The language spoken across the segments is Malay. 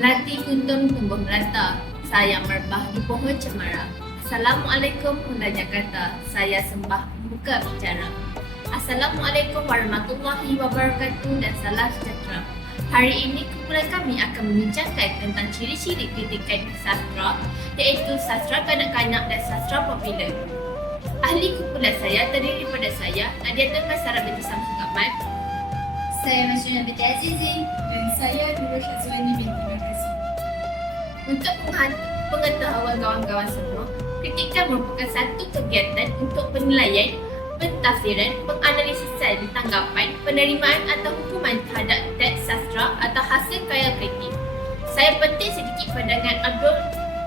Melati guntur tumbuh melata, saya merbah di pohon cemara. Assalamualaikum mulanya kata, saya sembah buka bicara. Assalamualaikum warahmatullahi wabarakatuh dan salam sejahtera. Hari ini kumpulan kami akan membincangkan tentang ciri-ciri kritikan sastra, iaitu sastra kanak-kanak dan sastra popular. Ahli kumpulan saya terdiri daripada saya, Nadia Tengah Sarah binti Samsul Ahmad. Saya Masyuna binti Azizi. Dan saya Nurul Syazwani binti Makasih. Untuk pengetahuan kawan-kawan semua, kritikan merupakan satu kegiatan untuk penilaian, pentafsiran, penganalisisan tanggapan, penerimaan atau hukuman terhadap teks sastra atau hasil karya kreatif. Saya petik sedikit pandangan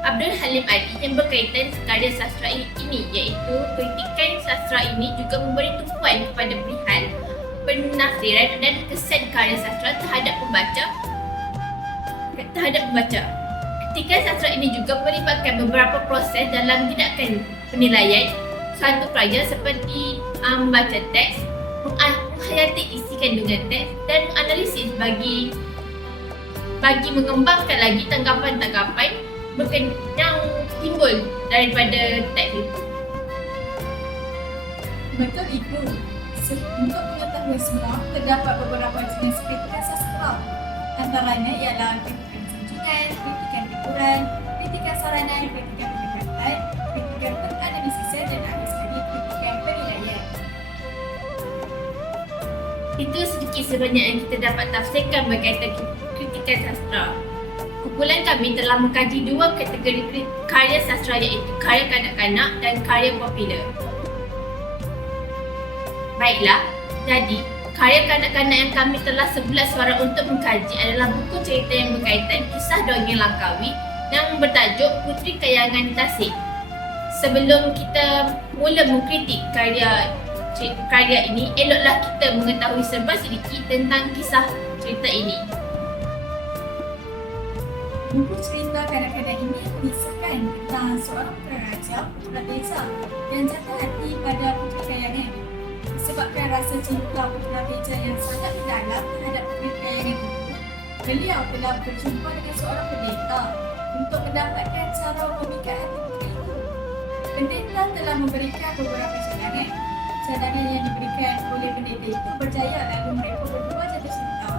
Abdul Halim Ali yang berkaitan karya sastra ini, iaitu kritikan sastra ini juga memberi tumpuan kepada perihal penafsiran dan kesan karya sastra terhadap pembaca. Kritikan sastra ini juga melibatkan beberapa proses dalam tindakan penilaian suatu karya seperti membaca teks, menghayati isi kandungan teks dan menganalisis bagi mengembangkan lagi tanggapan-tanggapan yang timbul daripada teks itu. Betul itu. Untuk mengetahui semua, terdapat beberapa jenis kritikan sastra. Antaranya ialah kritikan sanjungan, kritikan teguran, kritikan saranan, kritikan pendekatan, kritikan penganalisisan dan akhir sekali kritikan penilaian. Itu sedikit sebanyak yang kita dapat tafsirkan berkaitan kritikan sastra. Kumpulan kami telah mengkaji dua kategori karya sastra, iaitu karya kanak-kanak dan karya popular. Baiklah, jadi karya kanak-kanak yang kami telah sebelah suara untuk mengkaji adalah buku cerita yang berkaitan kisah dongeng Langkawi yang bertajuk Puteri Kayangan Tasik. Sebelum kita mula mengkritik karya ini, eloklah kita mengetahui serba sedikit tentang kisah cerita ini. Buku cerita kanak-kanak ini mengisahkan tentang seorang peraja putra desa yang jatuh hati pada Puteri Kayangan. Disebabkan rasa cinta putra beja yang sangat mendalam terhadap Puteri Kayangan itu, beliau telah berjumpa dengan seorang pendeta untuk mendapatkan cara memikat hati puteri itu. Pendeta telah memberikan beberapa cadangan. Cadangan yang diberikan oleh pendeta itu berjaya, lalu mereka berdua jatuh cinta.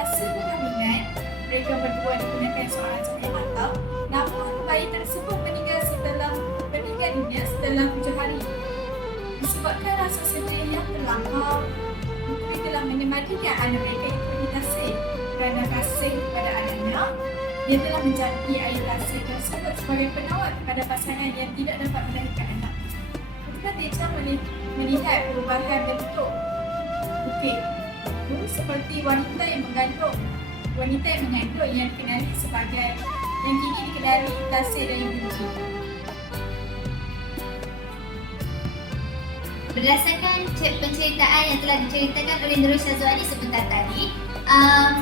Hasil perkahwinan, mereka berdua digunakan seorang cahaya mata, namun bayi tersebut meninggal dunia setelah 7 hari. Disebabkan rasa sedih yang terlampau, puteri telah menyemadikan anak mereka itu di Tasik. Kerana kasih kepada anaknya, dia telah menjadi air Tasik tersebut sebagai penawar kepada pasangan yang tidak dapat melahirkan anak. Ketika Teja melihat perubahan bentuk bukit itu seperti wanita yang mengandung yang dikenali sebagai yang kini dikenali Tasik dan Ibu. Berdasarkan penceritaan yang telah diceritakan oleh Nurul Syazwani sebentar tadi,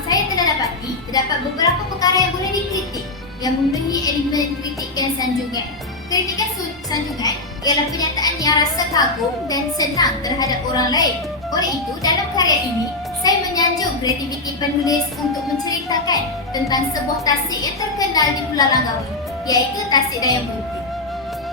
saya telah dapati terdapat beberapa perkara yang boleh dikritik yang memenuhi elemen kritikan sanjungan. Kritikan sanjungan ialah pernyataan yang rasa kagum dan senang terhadap orang lain. Oleh itu, dalam karya ini, saya menyanjung kreativiti penulis untuk menceritakan tentang sebuah tasik yang terkenal di Pulau Langkawi, iaitu Tasik Dayang Bunting.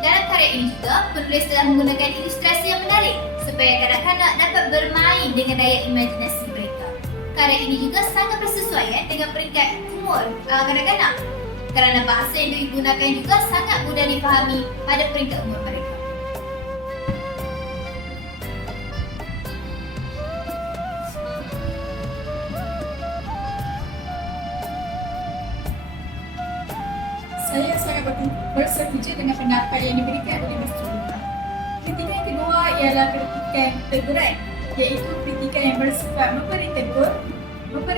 Dalam karya ini juga, penulis telah menggunakan ilustrasi yang menarik supaya kanak-kanak dapat bermain dengan daya imajinasi mereka. Karya ini juga sangat bersesuaian dengan peringkat umur kanak-kanak kerana bahasa yang digunakan juga sangat mudah difahami pada peringkat umur mereka. Saya sangat bersetuju dengan pendapat yang diberikan oleh Ms. Julita. Kritikan yang kedua ialah kritikan teguran, iaitu kritikan yang bersifat memberi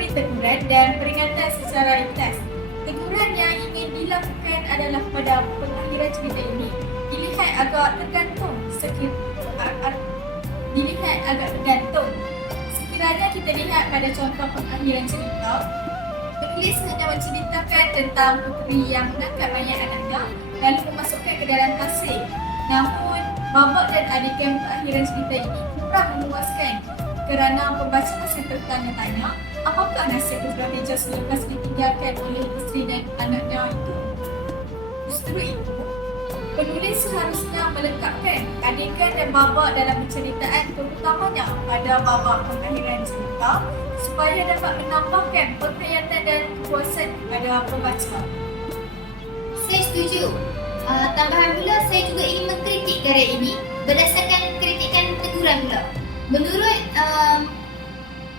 teguran dan peringatan secara ikhlas. Teguran yang ingin dilakukan adalah pada pengakhiran cerita ini dilihat agak tergantung. Sekiranya kita lihat pada contoh pengakhiran cerita, penulis hanya menceritakan tentang puteri yang mengangkat mayat anaknya lalu memasukkan ke dalam tasik. Namun, babak dan adegan keakhiran cerita ini kurang memuaskan kerana pembaca masih bertanya-tanya apakah nasib Putera Teja selepas ditinggalkan oleh isteri dan anaknya itu? Justru itu, penulis seharusnya melengkapkan adegan dan babak dalam penceritaan, terutamanya pada babak pengakhiran cerita, supaya dapat menambahkan penghayatan dan kepuasan kepada pembaca. Saya setuju. Tambahan pula, saya juga ingin mengkritik karya ini berdasarkan kritikan teguran pula. Menurut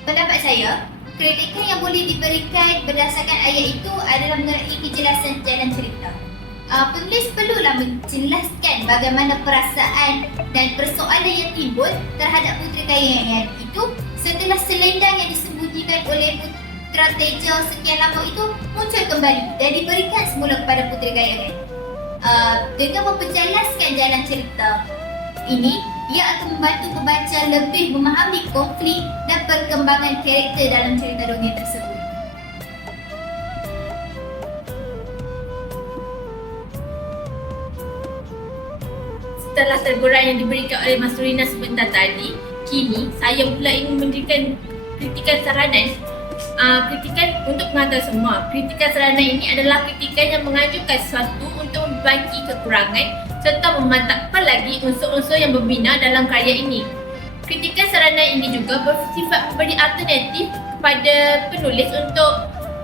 pendapat saya, kritikan yang boleh diberikan berdasarkan ayat itu adalah mengenai kejelasan jalan cerita. Penulis perlulah menjelaskan bagaimana perasaan dan persoalan yang timbul terhadap Puteri Kayangan itu setelah selendang yang disembunyikan oleh Putera Teja sekian lama itu muncul kembali dan diberikan semula kepada Puteri Kayangan. Dengan memperjelaskan jalan cerita ini, ia akan membantu pembaca lebih memahami konflik dan perkembangan karakter dalam cerita dongeng tersebut. Setelah teguran yang diberikan oleh Mas Rina sebentar tadi, kini saya pula ingin memberikan kritikan saranan. Kritikan untuk pengantar semua. Kritikan saranan ini adalah kritikan yang mengajukan sesuatu untuk memperbaiki kekurangan serta memantapkan lagi unsur-unsur yang berbina dalam karya ini. Kritikan saranan ini juga bersifat memberi alternatif kepada penulis untuk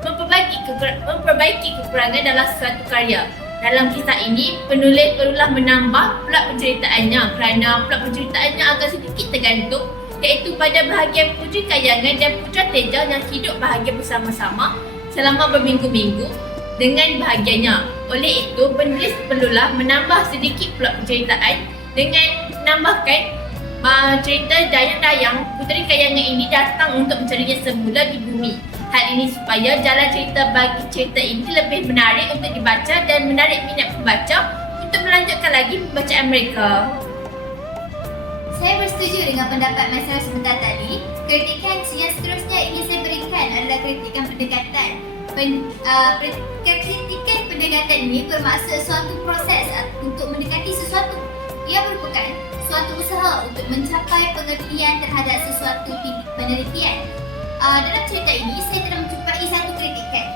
memperbaiki kekurangan dalam suatu karya. Dalam kisah ini, penulis perlulah menambah plot penceritaannya kerana plot penceritaannya agak sedikit tergantung, iaitu pada bahagian Puteri Kayangan dan Putera Teja yang hidup bahagia bersama-sama selama berminggu-minggu dengan bahagianya. Oleh itu, penulis perlulah menambah sedikit plot penceritaan dengan menambahkan cerita dayang-dayang Puteri Kayangan ini datang untuk mencarinya semula di bumi. Hal ini supaya jalan cerita bagi cerita ini lebih menarik untuk dibaca dan menarik minat pembaca untuk melanjutkan lagi pembacaan mereka. Saya bersetuju dengan pendapat masyarakat sebentar tadi. Kritikan yang seterusnya ingin saya berikan adalah kritikan pendekatan. Kritikan pendekatan ini bermaksud suatu proses untuk mendekati sesuatu. Ia merupakan suatu usaha untuk mencapai pengertian terhadap sesuatu penelitian. Dalam cerita ini, saya telah menjumpai satu kritikan,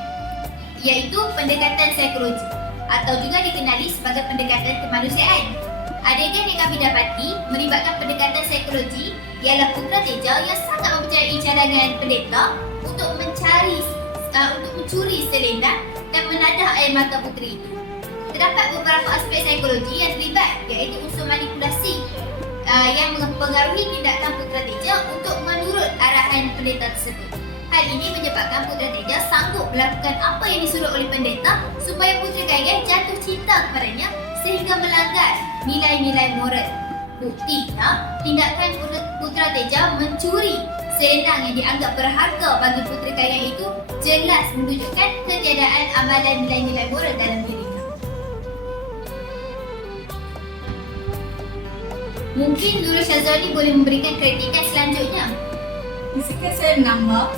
iaitu pendekatan psikologi atau juga dikenali sebagai pendekatan kemanusiaan. Adegan yang kami dapati melibatkan pendekatan psikologi ialah Putera Teja yang sangat mempercayai cadangan pendeta untuk mencuri selendang dan menadah air mata puteri itu. Terdapat beberapa aspek psikologi yang terlibat, iaitu unsur manipulasi yang mempengaruhi tindakan Putera Teja untuk menurut arahan pendeta tersebut. Hal ini menyebabkan Putera Teja sanggup melakukan apa yang disuruh oleh pendeta supaya Puteri Kayangan jatuh cinta kepadanya sehingga melanggar nilai-nilai moral. Buktinya, tindakan Putera Teja mencuri selendang yang dianggap berharga bagi Puteri Kayangan itu jelas menunjukkan ketiadaan amalan nilai-nilai moral dalam dirinya. Mungkin Nurul Syazwani boleh memberikan kritikan selanjutnya. Izinkan saya menambah.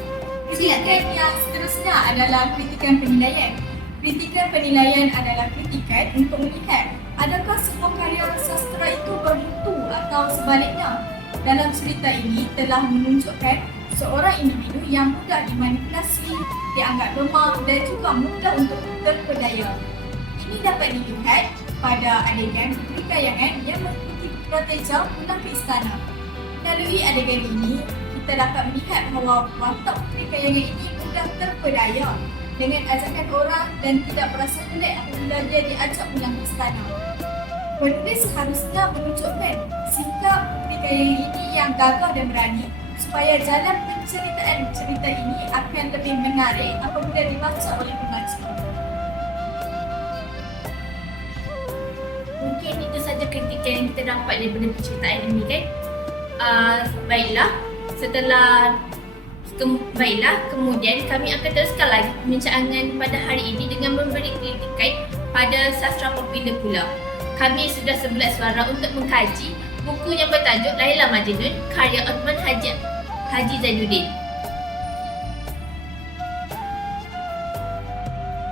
Kritikan yang seterusnya adalah kritikan penilaian. Kritikan penilaian adalah kritikan untuk melihat adakah sebuah karya sastra itu bermutu atau sebaliknya. Dalam cerita ini telah menunjukkan seorang individu yang mudah dimanipulasi, dianggap lemah dan juga mudah untuk terpedaya. Ini dapat dilihat pada adegan Puteri Kayangan yang mengikuti Putera Teja pulang ke istana. Melalui adegan ini, kita dapat melihat bahawa watak Puteri Kayangan ini mudah terpedaya dengan ajakan orang dan tidak berasa pelik apabila dia diajak pulang ke istana. Penulis seharusnya menunjukkan sikap Puteri Kayangan ini yang gagah dan berani supaya jalan penceritaan cerita ini akan lebih menarik apabila dibaca oleh pembaca. Mungkin itu saja kritikan yang kita dapat daripada penceritaan ini kan. Baiklah, kemudian kami akan teruskan lagi pembincangan pada hari ini dengan memberi kritikan pada sastra popular pula. Kami sudah sebelah suara untuk mengkaji buku yang bertajuk Laila Majnun karya Othman Haji Zainuddin.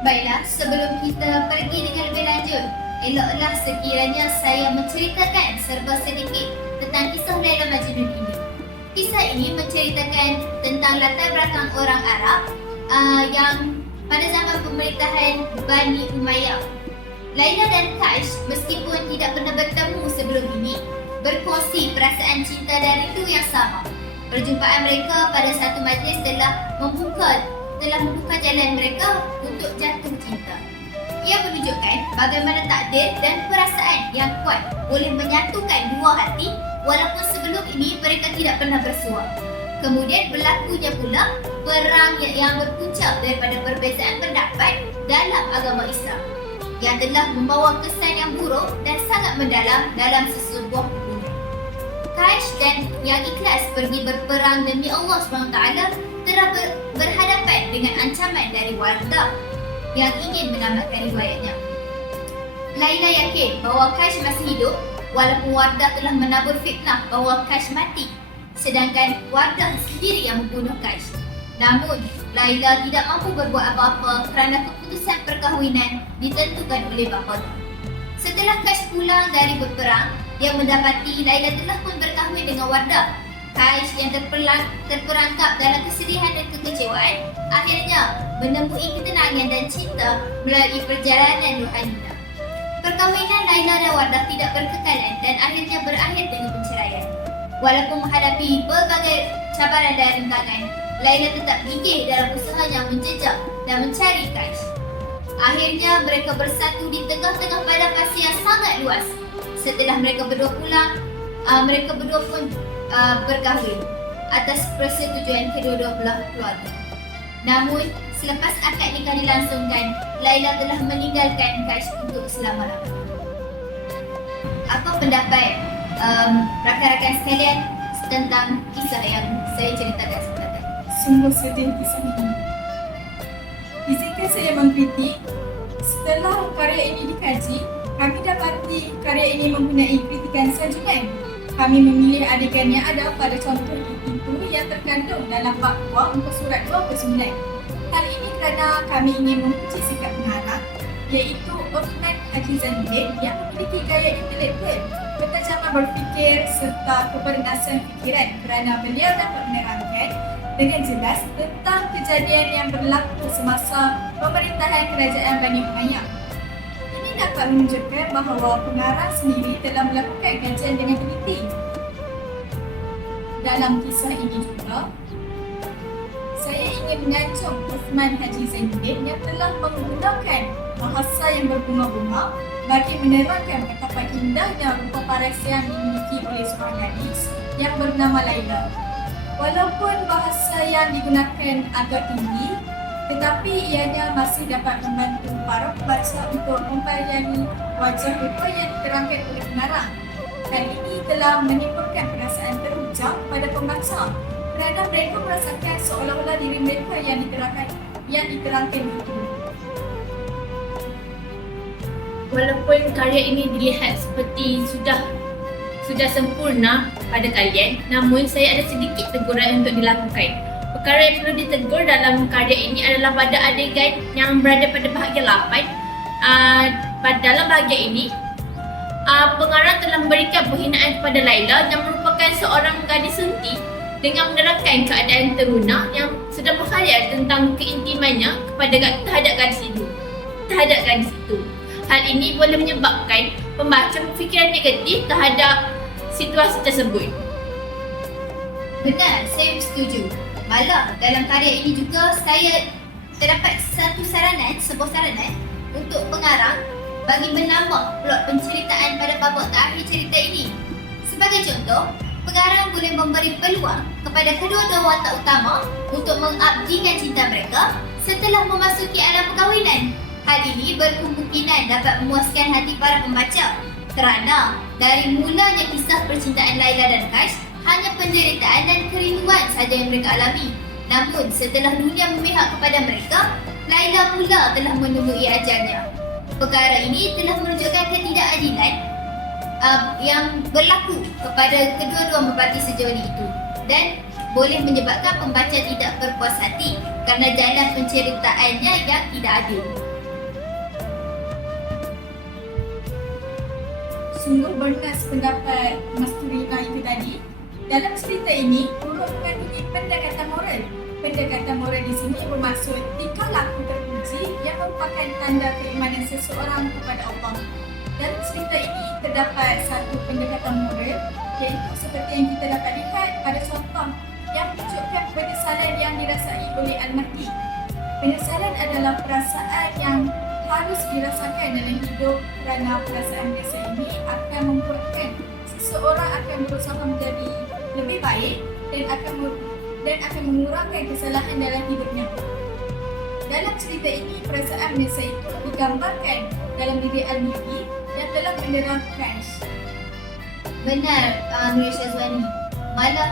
Baiklah, sebelum kita pergi dengan lebih lanjut, eloklah sekiranya saya menceritakan serba sedikit tentang kisah Laila Majnun ini. Kisah ini menceritakan tentang latar belakang orang Arab yang pada zaman pemerintahan Bani Umayyah. Laila dan Kaish meskipun tidak pernah bertemu sebelum ini, berkongsi perasaan cinta dan rindu yang sama. Perjumpaan mereka pada satu majlis telah membuka jalan mereka untuk jatuh cinta. Ia menunjukkan bagaimana takdir dan perasaan yang kuat boleh menyatukan dua hati walaupun sebelum ini mereka tidak pernah bersua. Kemudian berlakunya pula perang yang berpunca daripada perbezaan pendapat dalam agama Islam yang telah membawa kesan yang buruk dan sangat mendalam dalam sesebuah hubungan. Kaish dan yang ikhlas pergi berperang demi Allah SWT telah berhadapan dengan ancaman dari Wardah yang ingin menamatkan riwayatnya. Laila yakin bahawa Kaish masih hidup walaupun Wardah telah menabur fitnah bahawa Kaish mati, sedangkan Wardah sendiri yang membunuh Kaish. Namun, Laila tidak mampu berbuat apa-apa kerana keputusan perkahwinan ditentukan oleh bapanya. Setelah Kaish pulang dari berperang, dia mendapati Laila telah pun berkahwin dengan Wardah. Kaish yang terperangkap dalam kesedihan dan kekecewaan akhirnya menemui ketenangan dan cinta melalui perjalanan rohaninya. Perkahwinan Laila dan Wardah tidak berkekalan dan akhirnya berakhir dengan perceraian. Walaupun menghadapi berbagai cabaran dan rintangan, Laila tetap gigih dalam usahanya menjejak dan mencari Kaish. Akhirnya mereka bersatu di tengah-tengah padang pasir yang sangat luas. Setelah mereka berdua pulang, mereka berdua pun berkahwin atas persetujuan kedua-dua belah keluarga. Namun, selepas akad nikah dilangsungkan, Laila telah meninggalkan Kaish untuk selama-lamanya. Apa pendapat rakan-rakan sekalian tentang kisah yang saya ceritakan sebentar tadi? Sungguh sedih kisah ini. Izinkan saya mengkritik. Setelah karya ini dikaji, kami dapati karya ini mempunyai kritikan sanjungan. Kami memilih adegan yang ada pada contoh itu yang terkandung dalam bab 2 muka surat 29. Hal ini kerana kami ingin memuji sikap pengarang, iaitu Uthman Haji Zainuddin yang memiliki gaya intelektual, ketajaman berfikir serta kebernasan fikiran kerana beliau dapat menerangkan dengan jelas tentang kejadian yang berlaku semasa pemerintahan kerajaan Bani Umayyah. Ini dapat menunjukkan bahawa pengarang sendiri telah melakukan kajian dengan teliti. Dalam kisah ini juga, saya ingin menganjung Uthman Haji Zainuddin yang telah menggunakan bahasa yang berbunga-bunga bagi menerangkan betapa indahnya rupa paras yang dimiliki oleh seorang gadis yang bernama Laila. Walaupun bahasa yang digunakan agak tinggi, tetapi ianya masih dapat membantu para pembaca untuk membayani wajah rupa yang diterangkan oleh pengarang. Hal ini telah menimbulkan perasaan teruja pada pembaca kerana mereka merasakan seolah-olah diri mereka yang diterangkan itu. Walaupun karya ini dilihat seperti sudah sempurna pada kalian, namun saya ada sedikit teguran untuk dilakukan. Perkara yang perlu ditegur dalam karya ini adalah pada adegan yang berada pada bahagian 8. Dalam bahagian ini, pengarang telah memberikan penghinaan kepada Laila yang merupakan seorang gadis sunti dengan menerangkan keadaan teruna yang sudah menghayal tentang keintimannya terhadap gadis itu. Hal ini boleh menyebabkan pembaca berfikiran negatif terhadap situasi tersebut. Benar, saya setuju. Malah dalam karya ini juga saya terdapat sebuah saranan untuk pengarang bagi menambah plot penceritaan pada babak terakhir cerita ini. Sebagai contoh, pengarang boleh memberi peluang kepada kedua-dua watak utama untuk mengabdikan cinta mereka setelah memasuki alam perkahwinan. Hal ini berkemungkinan dapat memuaskan hati para pembaca kerana dari mulanya kisah percintaan Laila dan Kaish hanya penderitaan dan kerinduan sahaja yang mereka alami. Namun setelah dunia memihak kepada mereka, Laila pula telah menemui ajalnya. Perkara ini telah menunjukkan ketidakadilan yang berlaku kepada kedua-dua merpati sejoli itu dan boleh menyebabkan pembaca tidak berpuas hati kerana jalan penceritaannya yang tidak adil. Sungguh bernas pendapat Mas Turina itu tadi. Dalam cerita ini, huruf mengandungi pendekatan moral. Pendekatan moral di sini bermaksud tingkah laku terpuji yang merupakan tanda keimanan seseorang kepada Allah. Dalam cerita ini terdapat satu pendekatan moral, iaitu seperti yang kita dapat lihat pada contoh yang menunjukkan penyesalan yang dirasai oleh Al-Mahdi. Penyesalan adalah perasaan yang harus dirasakan dalam hidup kerana perasaan biasa ini akan membuatkan seseorang akan berusaha menjadi lebih baik dan akan mengurangkan kesalahan dalam hidupnya. Dalam cerita ini, perasaan biasa itu digambarkan dalam diri Al-Mahdi yang telah mendera crash. Benar, Nur Syazwani. Malah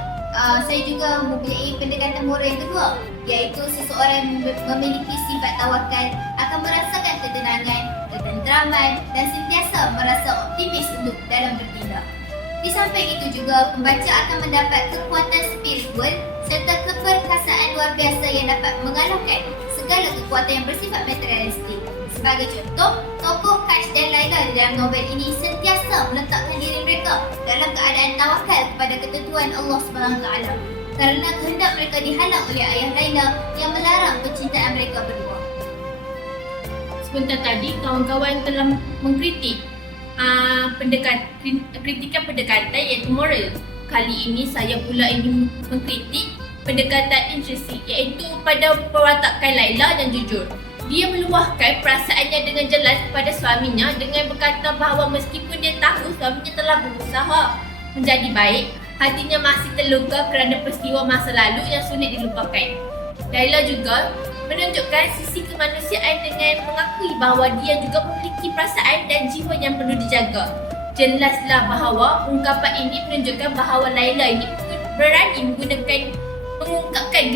saya juga mempunyai pendekatan moral yang kedua, iaitu seseorang memiliki sifat tawakal akan merasakan ketenangan, ketenteraman dan sentiasa merasa optimis untuk dalam bertindak. Di samping itu juga, pembaca akan mendapat kekuatan spiritual serta keperkasaan luar biasa yang dapat mengalahkan segala kekuatan yang bersifat materialistik. Sebagai contoh, tokoh Kash dan Laila di dalam novel ini sentiasa meletakkan diri mereka dalam keadaan tawakal kepada ketentuan Allah SWT kerana kehendak mereka dihalang oleh ayah Laila yang melarang percintaan mereka berdua. Sebentar tadi kawan-kawan telah mengkritik kritikan pendekatan iaitu moral. Kali ini saya pula ingin mengkritik pendekatan intrinsik iaitu pada perwatakan Laila yang jujur. Dia meluahkan perasaannya dengan jelas kepada suaminya dengan berkata bahawa meskipun dia tahu suaminya telah berusaha menjadi baik, hatinya masih terluka kerana peristiwa masa lalu yang sulit dilupakan. Laila juga menunjukkan sisi kemanusiaan dengan mengakui bahawa dia juga memiliki perasaan dan jiwa yang perlu dijaga. Jelaslah bahawa ungkapan ini menunjukkan bahawa Laila ini berani mengungkapkan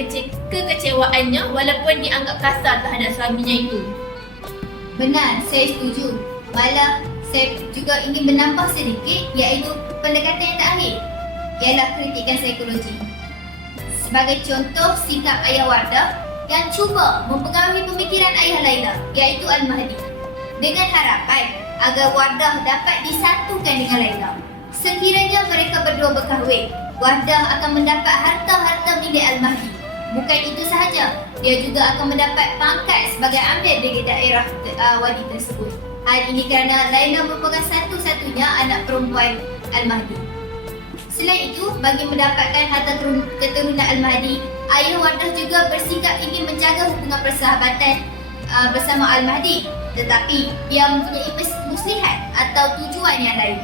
kekecewaannya walaupun dianggap kasar terhadap suaminya itu. Benar, saya setuju. Malah saya juga ingin menambah sedikit, iaitu pendekatan yang terakhir, ialah kritikan psikologi. Sebagai contoh, sikap ayah Wardah yang cuba mempengaruhi pemikiran ayah Laila, iaitu Al-Mahdi, dengan harapan agar Wardah dapat disatukan dengan Laila. Sekiranya mereka berdua berkahwin, Wardah akan mendapat harta-harta milik Al-Mahdi. Bukan itu sahaja, dia juga akan mendapat pangkat sebagai amir di daerah wadi tersebut. Hal ini kerana Laila merupakan satu-satunya anak perempuan Al-Mahdi. Selain itu, bagi mendapatkan harta keturunan Al-Mahdi, ayah Wardah juga bersikap ingin menjaga hubungan persahabatan bersama Al-Mahdi, tetapi dia mempunyai muslihat atau tujuan yang lain.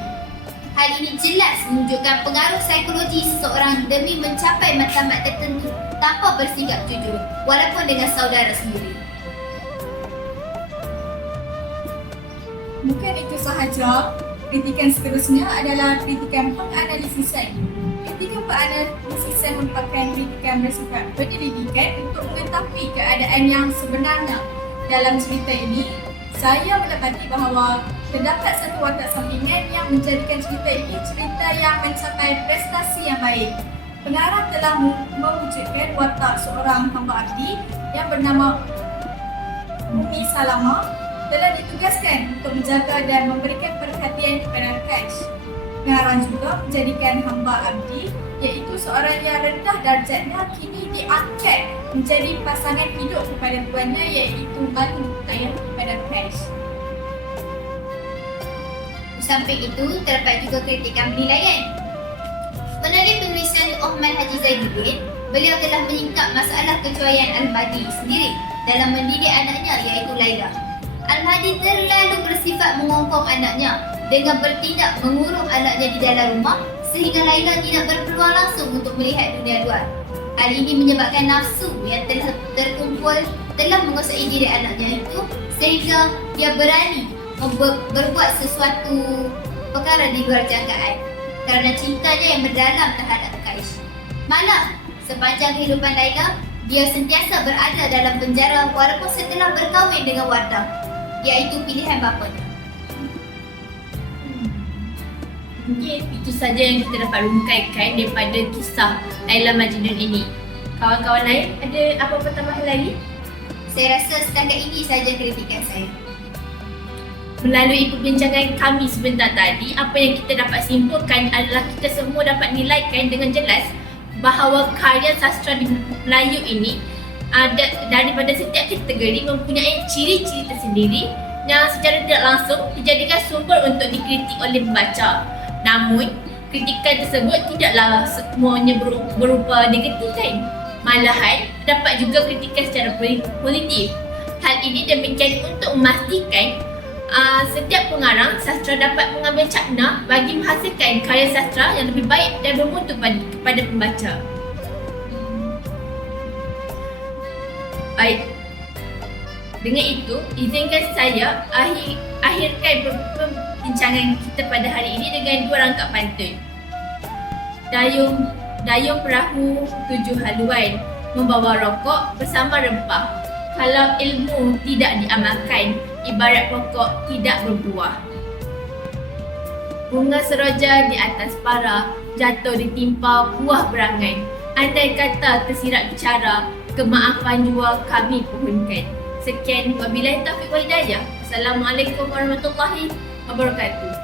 Hal ini jelas menunjukkan pengaruh psikologi seseorang demi mencapai matlamat tertentu tanpa bersikap jujur, walaupun dengan saudara sendiri. Bukan itu sahaja, kritikan seterusnya adalah kritikan penganalisisan. Kritikan penganalisisan merupakan kritikan bersifat penyelidikan untuk mengetahui keadaan yang sebenarnya. Dalam cerita ini, saya mendapati bahawa terdapat satu watak sampingan yang menjadikan cerita ini cerita yang mencapai prestasi yang baik. Pengarang telah mewujudkan watak seorang hamba abdi yang bernama Umi Salama telah ditugaskan untuk menjaga dan memberikan perhatian kepada Kash. Pengarang juga menjadikan hamba abdi, iaitu seorang yang rendah darjatnya, kini diangkat menjadi pasangan hidup kepada tuannya, iaitu Banu Ayah kepada Kash. Di samping itu, terdapat juga kritikan penilaian. Melalui penulisan Ohman Haji Zainuddin, beliau telah menyingkap masalah kecuaian Al-Mahdi sendiri dalam mendidik anaknya, iaitu Laila. Al-Mahdi terlalu bersifat mengongkong anaknya dengan bertindak mengurung anaknya di dalam rumah sehingga Laila tidak berpeluang langsung untuk melihat dunia luar. Hal ini menyebabkan nafsu yang telah terkumpul telah menguasai diri anaknya itu sehingga dia berani berbuat sesuatu perkara di luar jangkaan kerana cintanya yang mendalam terhadap Kash. Malah, sepanjang kehidupan Laila, dia sentiasa berada dalam penjara walaupun setelah berkahwin dengan Wardah, iaitu pilihan bapanya. Mungkin itu saja yang kita dapat rungkaikan daripada kisah Laila Majnun ini. Kawan-kawan lain, ada apa-apa tambahan lagi? Saya rasa setakat ini saja kritikan saya. Melalui perbincangan kami sebentar tadi, apa yang kita dapat simpulkan adalah kita semua dapat nilaikan dengan jelas bahawa karya sastra di Melayu ini ada daripada setiap kategori mempunyai ciri-ciri tersendiri yang secara tidak langsung dijadikan sumber untuk dikritik oleh pembaca. Namun, kritikan tersebut tidaklah semuanya berupa negatif kan? Malahan, terdapat juga kritikan secara positif. Hal ini demikian untuk memastikan setiap pengarang sastra dapat mengambil cakna bagi menghasilkan karya sastra yang lebih baik dan bermutu kepada pembaca. Baik, dengan itu izinkan saya akhirkan perbincangan kita pada hari ini dengan dua rangkap pantun. Dayung perahu tujuh haluan, membawa rokok bersama rempah. Kalau ilmu tidak diamalkan, ibarat pokok tidak berbuah. Bunga seroja di atas para, jatuh ditimpa buah berangan. Andai kata tersirat bicara, kemaafan jua kami pohonkan. Sekian, wabillahi taufiq wal hidayah. Assalamualaikum warahmatullahi wabarakatuh.